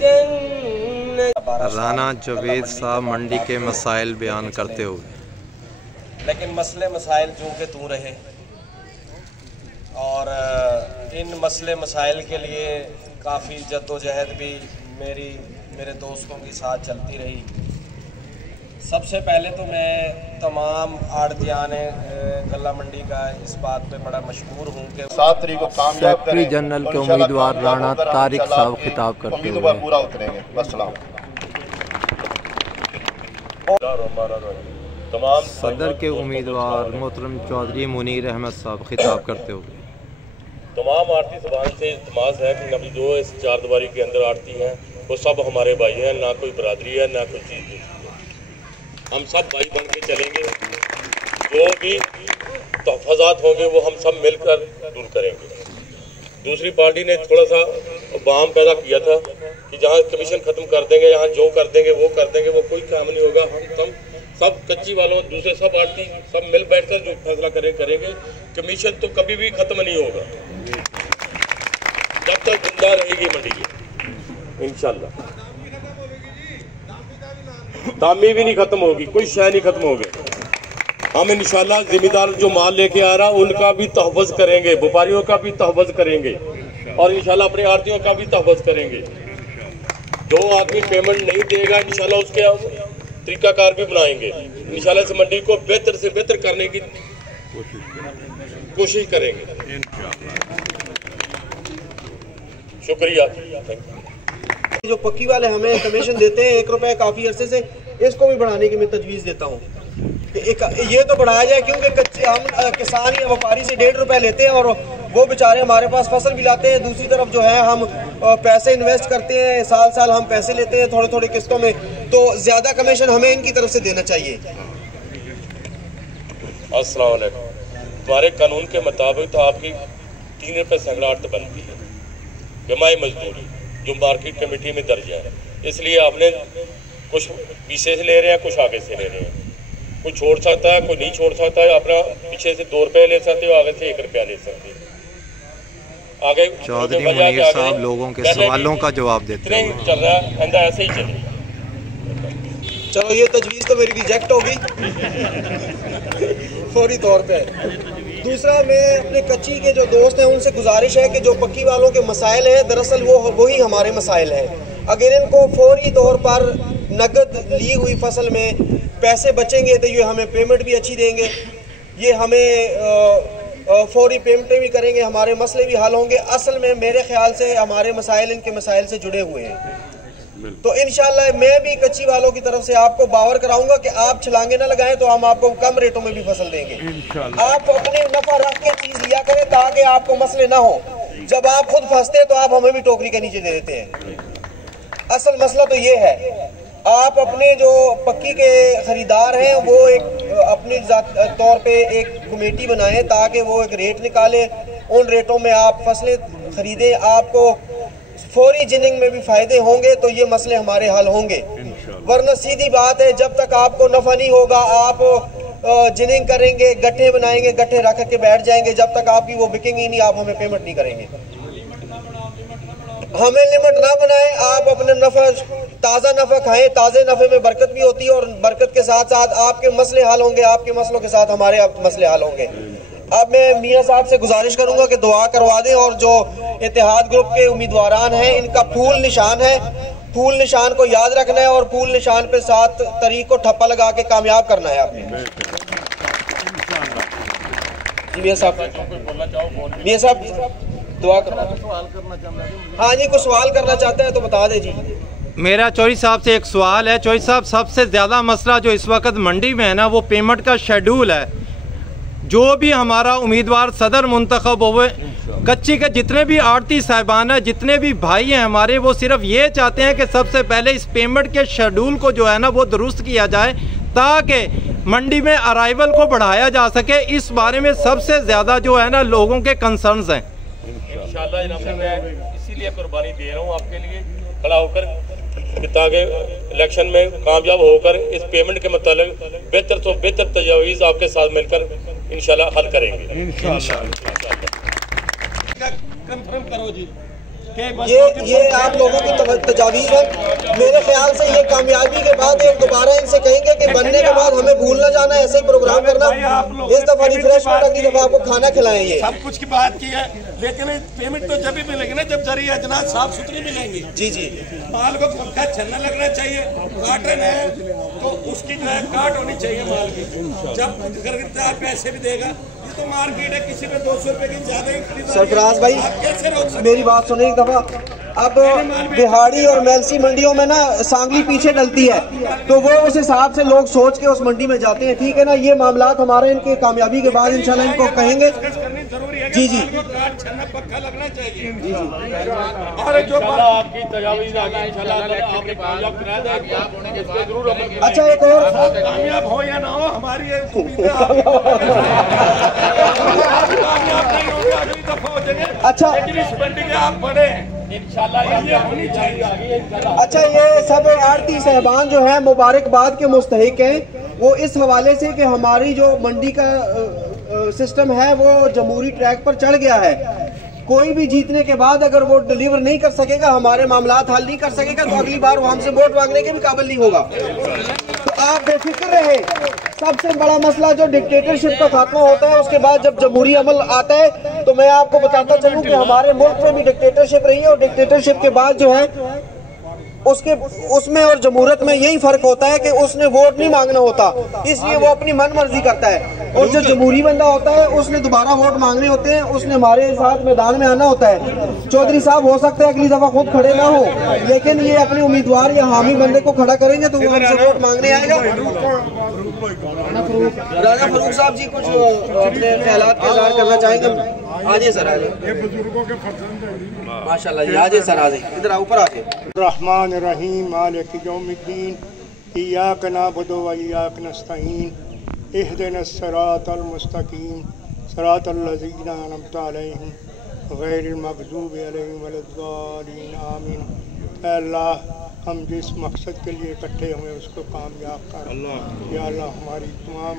जन्नत। राना जावेद साहब मंडी के मसाइल बयान करते हुए, लेकिन मसले मसाइल चूँकि तू रहे और इन मसले मसाइल के लिए काफ़ी जद्दोजहद भी मेरे दोस्तों के साथ चलती रही। सबसे पहले तो मैं तमाम आड़तियान गल्ला मंडी का इस बात पे बड़ा मशहूर हूँ कि 7 तारीख को कामयाब सेक्रेटरी जनरल के उम्मीदवार राणा तारिक साहब खिताब करते हुए, पूरा उतरेंगे। अस्सलाम। तमाम सदर के उम्मीदवार मोहतरम चौधरी मुनीर अहमद साहब खिताब करते हुए, तमाम आरती जबान से इल्तमास है कि नबी जो इस चार दीवारी के अंदर आरती हैं वो सब हमारे भाई हैं, ना कोई बरादरी है ना कोई चीज़ है। हम सब भाई बन के चलेंगे, जो भी तहफ़्फ़ुज़ात होंगे वो हम सब मिलकर दूर करेंगे। दूसरी पार्टी ने थोड़ा सा बहाम पैदा किया था कि जहाँ कमीशन ख़त्म कर देंगे, यहाँ जो कर देंगे वो कर देंगे, वो कोई काम नहीं होगा। हम सब कच्ची वालों दूसरे सब पार्टी सब मिल बैठकर जो फैसला करेंगे। कमीशन तो कभी भी ख़त्म नहीं होगा जब तक जिंदा रहेगी मंडी की, इंशाल्लाह। दामी भी नहीं खत्म होगी, कोई शय नहीं खत्म होगी। हम इंशाल्लाह जिम्मेदार जो माल लेके आ रहा उनका भी तहफ़्फ़ुज़ करेंगे, व्यापारियों का भी तहफ़्फ़ुज़ करेंगे और इंशाल्लाह अपने आड़तियों का भी तहफ़्फ़ुज़ करेंगे। जो आदमी पेमेंट नहीं देगा इंशाल्लाह उसके तरीकाकार भी बनाएंगे। इंशाल्लाह इस मंडी को बेहतर से बेहतर करने की कोशिश करेंगे। शुक्रिया। जो पक्की वाले हमें कमीशन देते हैं 1 रुपये काफ़ी अरसे से, इसको भी बढ़ाने की मैं तजवीज़ देता हूँ कि ये तो बढ़ाया जाए, क्योंकि कच्चे हम किसान या व्यापारी से 1.5 रुपये लेते हैं और वो बेचारे हमारे पास फसल भी लाते हैं। दूसरी तरफ जो है हम पैसे इन्वेस्ट करते हैं, साल साल हम पैसे लेते हैं थोड़े थोड़े किस्तों में, तो ज़्यादा कमीशन हमें इनकी तरफ से देना चाहिए। अस्सलाम वालेकुम। तुम्हारे कानून के मुताबिक तो आपकी 3 रुपये सैकड़ा आड़त बनती है जमाई मजदूरी, जो मार्केट कमेटी में दर्ज है। इसलिए आपने कुछ पीछे से ले रहे हैं, कुछ आगे से ले रहे हैं। कोई छोड़ सकता है, कोई नहीं छोड़ सकता है। अपना पीछे से 2 रुपये ले सकते हो, आगे से 1 रुपया ले सकते हो। आगे चौधरी मुनीर साहब लोगों के सवालों का जवाब देते हैं। चल रहा है धंधा ऐसे ही चलेगा। चलो ये तजवीज़ तो मेरी रिजेक्ट होगी फौरी तौर पे। दूसरा, मैं अपने कच्ची के जो दोस्त हैं उनसे गुजारिश है कि जो पक्की वालों के मसाइल हैं दरअसल वही हमारे मसाइल हैं। अगर इनको फौरी तौर पर नकद ली हुई फसल में पैसे बचेंगे तो ये हमें पेमेंट भी अच्छी देंगे, ये हमें फौरी पेमेंटें भी करेंगे, हमारे मसले भी हल होंगे। असल में मेरे ख्याल से हमारे मसाइल इनके मसाइल से जुड़े हुए हैं। तो इंशाल्लाह मैं भी कच्ची वालों की तरफ से आपको बावर कराऊंगा कि आप छलांगे ना लगाएं तो हम आपको कम रेटों में भी फसल देंगे। आप अपने नफा रख के चीज लिया करें ताकि आपको मसले ना हो। जब आप खुद फंसते हैं तो आप हमें भी टोकरी के नीचे दे देते हैं। असल मसला तो ये है, आप अपने जो पक्की के खरीदार हैं वो एक अपने तौर पे एक कमेटी बनाएं ताकि वो एक रेट निकाले, उन रेटों में आप फसलें खरीदें, आपको फौरी जिनिंग में भी फायदे होंगे तो ये मसले हमारे हल होंगे। वरना सीधी बात है, जब तक आपको नफा नहीं होगा आप जिनिंग करेंगे, गट्ठे बनाएंगे, गट्ठे रख के बैठ जाएंगे, जब तक आपकी वो बिकेंगे ही नहीं, आप हमें पेमेंट नहीं करेंगे। हमें लिमिट ना बनाएं, आप अपने नफा ताज़ा नफा खाएं, ताज़े नफे में बरकत भी होती है और बरकत के साथ साथ आपके मसले हल होंगे, आपके मसलों के साथ हमारे मसले हल होंगे। अब मैं मियाँ साहब से गुजारिश करूंगा कि दुआ करवा दें, और जो इत्तेहाद ग्रुप के उम्मीदवारान हैं इनका फूल निशान है, फूल निशान को याद रखना है और फूल निशान पे 7 तारीख को ठप्पा लगा के कामयाब करना है आपने। मियाँ साहब दुआ करना, हाँ जी, कुछ सवाल करना चाहता है तो बता दे जी। मेरा चौधरी साहब से एक सवाल है। चौधरी साहब, सबसे ज़्यादा मसला जो इस वक्त मंडी में है ना, वो पेमेंट का शेड्यूल है। जो भी हमारा उम्मीदवार सदर मुंतखब हुए, कच्ची के जितने भी आड़ती साहिबान हैं, जितने भी भाई हैं हमारे, वो सिर्फ ये चाहते हैं कि सबसे पहले इस पेमेंट के शेड्यूल को जो है ना वो दुरुस्त किया जाए, ताकि मंडी में अराइवल को बढ़ाया जा सके। इस बारे में सबसे ज़्यादा जो है ना लोगों के कंसर्न्स हैं। इंशाल्लाह जनाब, मैं इसीलिए कुर्बानी दे रहा हूँ आपके लिए खड़ा होकर, ताकि इलेक्शन में कामयाब होकर इस पेमेंट के मतलब बेहतर तो बेहतर तजावीज़ आपके साथ मिलकर इंशाल्लाह हल करेंगे। कंफर्म करो जी। ये आप लोगों की तजावीज़ है। मेरे ख्याल से ये कामयाबी के बाद एक दोबारा इनसे कहेंगे कि बनने के बाद हमें भूल ना जाना, ऐसे ही प्रोग्राम करना। इस दफा रिफ्रेशमेंट, अगली दफा आपको खाना खिलाएं। ये सब कुछ की बात की है, लेकिन पेमेंट तो जब भी मिलेगी ना जब जरिए अजनास साफ सुथरी मिलेंगी। जी जी, माल को पंखा छलना लगना चाहिए, काटन है तो उसकी जो है काट होनी चाहिए माल की। जब खरीददार पैसे भी देगा, ये तो मार्केट है, किसी पे 200 रुपए की ज्यादा ही खरीद। सरफराज भाई कैसे रोक सकते? मेरी बात सुने एक दफा। अब बिहाड़ी और मेलसी मंडियों में ना सांगली पीछे डलती है, तो वो उस हिसाब से लोग सोच के उस मंडी में जाते हैं, ठीक है ना। ये मामलात हमारे इनके कामयाबी के बाद इंशाल्लाह इनको कहेंगे। जी जी, पक्का लगना चाहिए। जी जी, और जो आपकी तजावीज़ आगे इंशाल्लाह आपने कामयाब कराया जाएगा, जरूर अमल। अच्छा एक और, कामयाब हो या ना हो, हमारी कामयाब नहीं होगी, अगली दफा हो जाएंगे। अच्छा लेकिन इस मंडी के आप बड़े इंशाल्लाह ये होनी चाहिए। अच्छा, ये सब आड़ती साहबान जो है मुबारकबाद के मुस्तहिक हैं, वो इस हवाले से कि हमारी जो मंडी का सिस्टम है वो जमहूरी ट्रैक पर चढ़ गया है। कोई भी जीतने के बाद अगर वो डिलीवर नहीं कर सकेगा, हमारे मामलात हल नहीं कर सकेगा, तो अगली बार वो हमसे वोट मांगने के भी काबिल नहीं होगा। तो आप बेफिक्र रहे। सबसे बड़ा मसला जो डिक्टेटरशिप का खात्मा होता है, उसके बाद जब जमहूरी अमल आता है, तो मैं आपको बताता चलूं कि हमारे मुल्क में भी डिक्टेटरशिप रही है, और डिक्टेटरशिप के बाद जो है उसमें और जमहूरत में यही फर्क होता है कि उसने वोट नहीं मांगना होता, इसलिए वो अपनी मन मर्जी करता है। और जो जमहूरी बंदा होता है उसने दोबारा वोट मांगने होते हैं, उसने हमारे साथ मैदान में आना होता है। चौधरी साहब हो सकता है अगली दफा खुद खड़े ना हो, लेकिन ये अपने उम्मीदवार या हामी बंदे को खड़ा करेंगे तो वो हमसे वोट मांगने आएगा। राजा फरूक साहब जी कुछ अपने ख्यालात का इज़हार करना चाहेंगे? आजे सर, आजे। माशाल्लाह जी, आजे सर, आजे इधर ऊपर आके। रहमान रहीम मालिक यौमिद्दीन इय्याक नअबुदु व इय्याक नस्तईन इहदिनस सिरातल मुस्तकीम सिरातल लज़ीना अनअमता अलैहिम गैरिल मग़ज़ूबि अलैहिम वलद्दालीन आमीन। अल्लाह, हम जिस मकसद के लिए इकट्ठे हुए उसको कामयाब कर। या अल्लाह, हमारी तमाम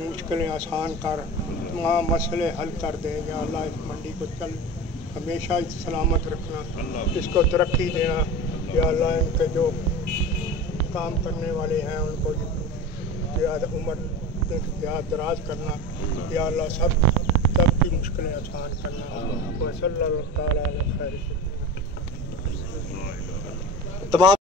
मुश्किलें आसान कर, तमाम मसले हल कर दे। या अल्लाह, इस मंडी को चल हमेशा सलामत रखना, इसको तरक्की देना। या अल्लाह, इनके जो काम करने वाले हैं उनको ज़्यादा उम्र ज़्यादा दराज करना। या अल्लाह, सबकी मुश्किलें आसान करना। वसल्लल्लाहु तआला अलैहि वसल्लम। तमाम